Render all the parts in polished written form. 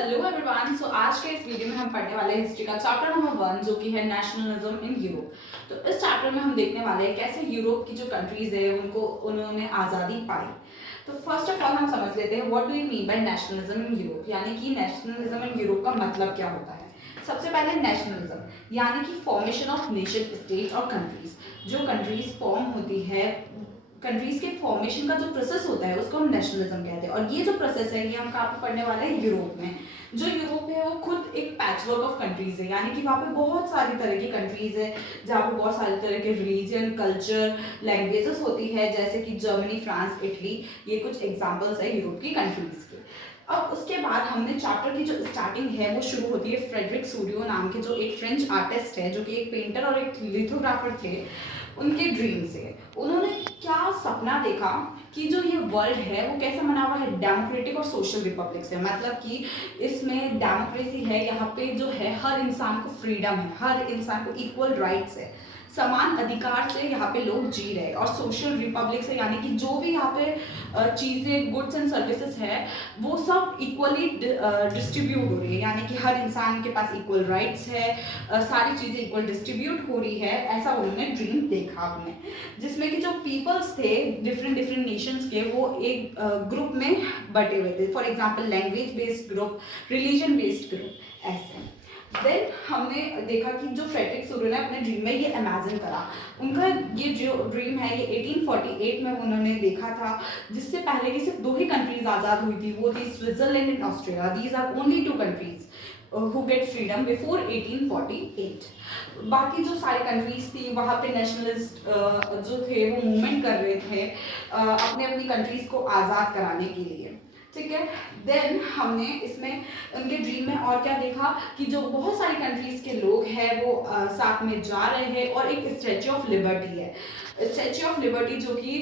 Hello everyone. सो आज के इस वीडियो में हम पढ़ने वाले हैं हिस्ट्री का चैप्टर नंबर 1 जो कि है नेशनलिज्म इन यूरोप। तो इस चैप्टर में हम देखने वाले हैं कैसे यूरोप की जो कंट्रीज है उन्होंने आज़ादी पाई। तो फर्स्ट ऑफ ऑल हम समझ लेते हैं what do you mean by nationalism in Europe, यानी कि नेशनलिज्म इन यूरोप का मतलब क्या होता है। सबसे पहले नेशनलिज्म यानी कि फॉर्मेशन ऑफ नेशन स्टेट और कंट्रीज। जो कंट्रीज फॉर्म होती है, कंट्रीज के फॉर्मेशन का जो प्रोसेस होता है उसको हम नेशनलिज्म कहते हैं। और ये जो प्रोसेस है ये हम कहाँ पे पढ़ने वाले हैं, यूरोप में। जो यूरोप है वो खुद एक पैचवर्क ऑफ कंट्रीज है, यानी कि वहाँ पे बहुत सारी तरह की कंट्रीज है जहाँ पे बहुत सारे तरह के रिलीजन, कल्चर, लैंग्वेजेस होती है, जैसे कि जर्मनी, फ्रांस, इटली। ये कुछ एग्जाम्पल्स है यूरोप की कंट्रीज के। अब उसके बाद हमने चैप्टर की जो स्टार्टिंग है वो शुरू होती है फ्रेडरिक सूरियो नाम के जो एक फ्रेंच आर्टिस्ट है, जो कि एक पेंटर और एक लिथोग्राफर थे, उनके ड्रीम से। उन्होंने क्या सपना देखा कि जो ये वर्ल्ड है वो कैसे बना हुआ है, डेमोक्रेटिक और सोशल रिपब्लिक से। मतलब कि इसमें डेमोक्रेसी है, यहाँ पे जो है हर इंसान को फ्रीडम है, हर इंसान को इक्वल राइट्स है, समान अधिकार से यहाँ पे लोग जी रहे हैं। और सोशल रिपब्लिक से यानी कि जो भी यहाँ पे चीज़ें, गुड्स एंड सर्विसेज है वो सब इक्वली डिस्ट्रीब्यूट हो रही है, यानी कि हर इंसान के पास इक्वल राइट्स है, सारी चीज़ें इक्वल डिस्ट्रीब्यूट हो रही है। ऐसा उन्होंने ड्रीम देखा अपने, जिसमें कि जो पीपल्स थे डिफरेंट डिफरेंट नेशंस के, वो एक ग्रुप में बटे हुए थे। For example language based group, religion based group, ऐसे। देन हमने देखा कि जो फ्रेडरिक सूरियो ने अपने ड्रीम में ये इमेजिन करा, उनका ये जो ड्रीम है ये 1848 में उन्होंने देखा था, जिससे पहले की सिर्फ दो ही कंट्रीज आज़ाद हुई थी, वो थी Switzerland and Australia. These are only two countries who get freedom before 1848। बाकी जो सारी कंट्रीज थी वहाँ पे नेशनलिस्ट जो थे वो मूवमेंट कर रहे थे अपने अपनी कंट्रीज को आज़ाद कराने के लिए, ठीक है। देन हमने इसमें उनके ड्रीम में और क्या देखा कि जो बहुत सारी कंट्रीज के लोग हैं वो साथ में जा रहे हैं, और एक स्टैच्यू ऑफ लिबर्टी है। स्टैच्यू ऑफ लिबर्टी जो कि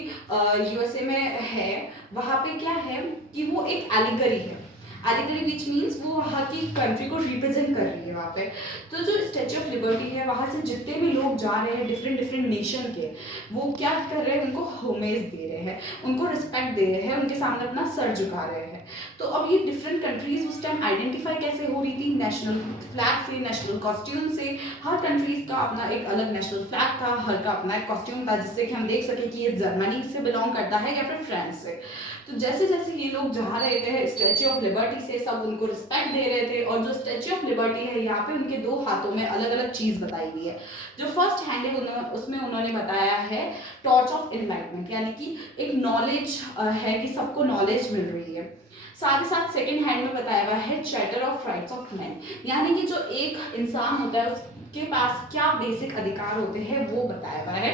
यूएसए में है, वहाँ पे क्या है कि वो एक एलिगरी है। एलिगरी विच मीन्स वो वहाँ की कंट्री को रिप्रेजेंट कर रही है वहाँ पे। तो जो स्टैच्यू ऑफ लिबर्टी है, वहाँ से जितने भी लोग जा रहे हैं डिफरेंट डिफरेंट नेशन के, वो क्या कर रहे हैं, उनको होमेज दे रहे हैं, उनको रिस्पेक्ट दे रहे हैं, उनके सामने अपना सर झुका रहे हैं। तो अब ये डिफरेंट कंट्रीज उस टाइम आइडेंटिफाई कैसे हो रही थी, नेशनल फ्लैग से, नेशनल कॉस्ट्यूम से। हर कंट्रीज का अपना एक अलग नेशनल फ्लैग था, हर का अपना एक कॉस्ट्यूम था, जिससे कि हम देख सके कि ये जर्मनी से बिलोंग करता है या फिर फ्रांस से। तो जैसे जैसे ये लोग जा रहे थे स्टैच्यू ऑफ लिबर्टी से, सब उनको रिस्पेक्ट दे रहे थे। और जो स्टैच्यू ऑफ लिबर्टी है, यहाँ पे उनके दो हाथों में अलग अलग चीज बताई हुई है। जो फर्स्ट हैंड है उसमें उन्होंने बताया है टॉर्च ऑफ एनलाइटमेंट, यानी कि एक नॉलेज है कि सबको नॉलेज मिल रही है। साथ ही साथ सेकंड हैंड में बताया हुआ है charter of rights of man, यानी कि जो एक इंसान होता है उसके पास क्या बेसिक अधिकार होते हैं वो बताया हुआ है,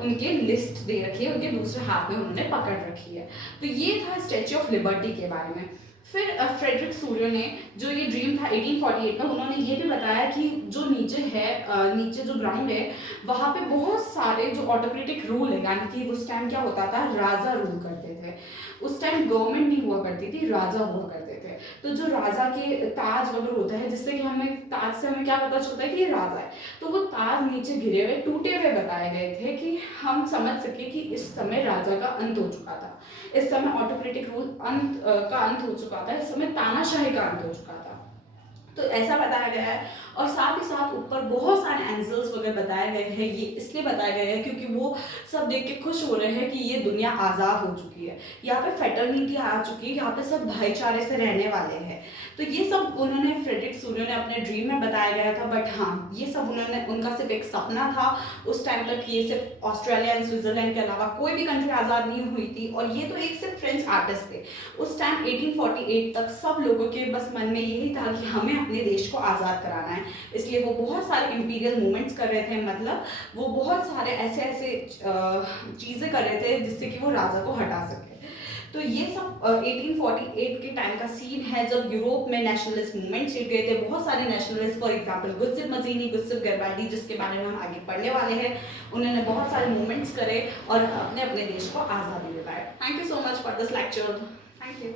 उनके लिस्ट दे रखी है, उनके दूसरे हाथ में उन्होंने पकड़ रखी है। तो ये था स्टैच्यू ऑफ लिबर्टी के बारे में। फिर फ्रेडरिक सूरियो ने जो ये ड्रीम था 1848 में, उन्होंने ये भी बताया कि जो नीचे है, नीचे जो ग्राउंड है, वहाँ पे बहुत सारे जो ऑटोक्रेटिक रूल है, यानी कि उस टाइम क्या होता था, राजा रूल करते थे। उस टाइम गवर्नमेंट नहीं हुआ करती थी, राजा हुआ करते थे। तो जो राजा के ताज वगैरह होता है, जिससे कि हमें ताज से हमें क्या पता चलता है कि ये राजा है, तो वो ताज नीचे गिरे हुए, टूटे हुए बताए गए थे कि हम समझ सके कि इस समय राजा का अंत हो चुका था, इस समय ऑटोक्रेटिक रूल का अंत हो चुका था, इस समय तानाशाही का अंत हो चुका था। तो ऐसा बताया गया है। और साथ ही साथ ऊपर बहुत सारे एंजल्स वगैरह बताए गए हैं। ये इसलिए बताए गए हैं क्योंकि वो सब देख के खुश हो रहे हैं कि ये दुनिया आज़ाद हो चुकी है, यहाँ पे फेटर्निटी आ चुकी है, यहाँ पे सब भाईचारे से रहने वाले हैं। तो ये सब उन्होंने फ्रेडरिक सूरियो ने अपने ड्रीम में बताया गया था। बट हाँ, ये सब उनका सिर्फ एक सपना था। उस टाइम तक ये सिर्फ ऑस्ट्रेलिया एंड स्विट्जरलैंड के अलावा कोई भी कंट्री आज़ाद नहीं हुई थी। और ये तो एक सिर्फ फ्रेंच आर्टिस्ट थे। उस टाइम 1848 तक सब लोगों के बस मन में यही था कि हमें अपने देश को आज़ाद कराना है, इसलिए वो बहुत सारे इंपीरियल मूवमेंट्स कर रहे थे। मतलब वो बहुत सारे ऐसे ऐसे चीज़ें कर रहे थे जिससे कि वो राजा को हटा सके। तो ये सब 1848 के टाइम का सीन है, जब यूरोप में नेशनलिस्ट मूवमेंट छिड़ गए थे। बहुत सारे nationalist, for example Gustav Mazzini, Gustav Garibaldi, जिसके बारे में हम आगे पढ़ने वाले हैं, उन्होंने बहुत सारे मूवमेंट्स करे और अपने अपने देश को आज़ादी दिलाए। Thank you so much for this lecture. Thank you.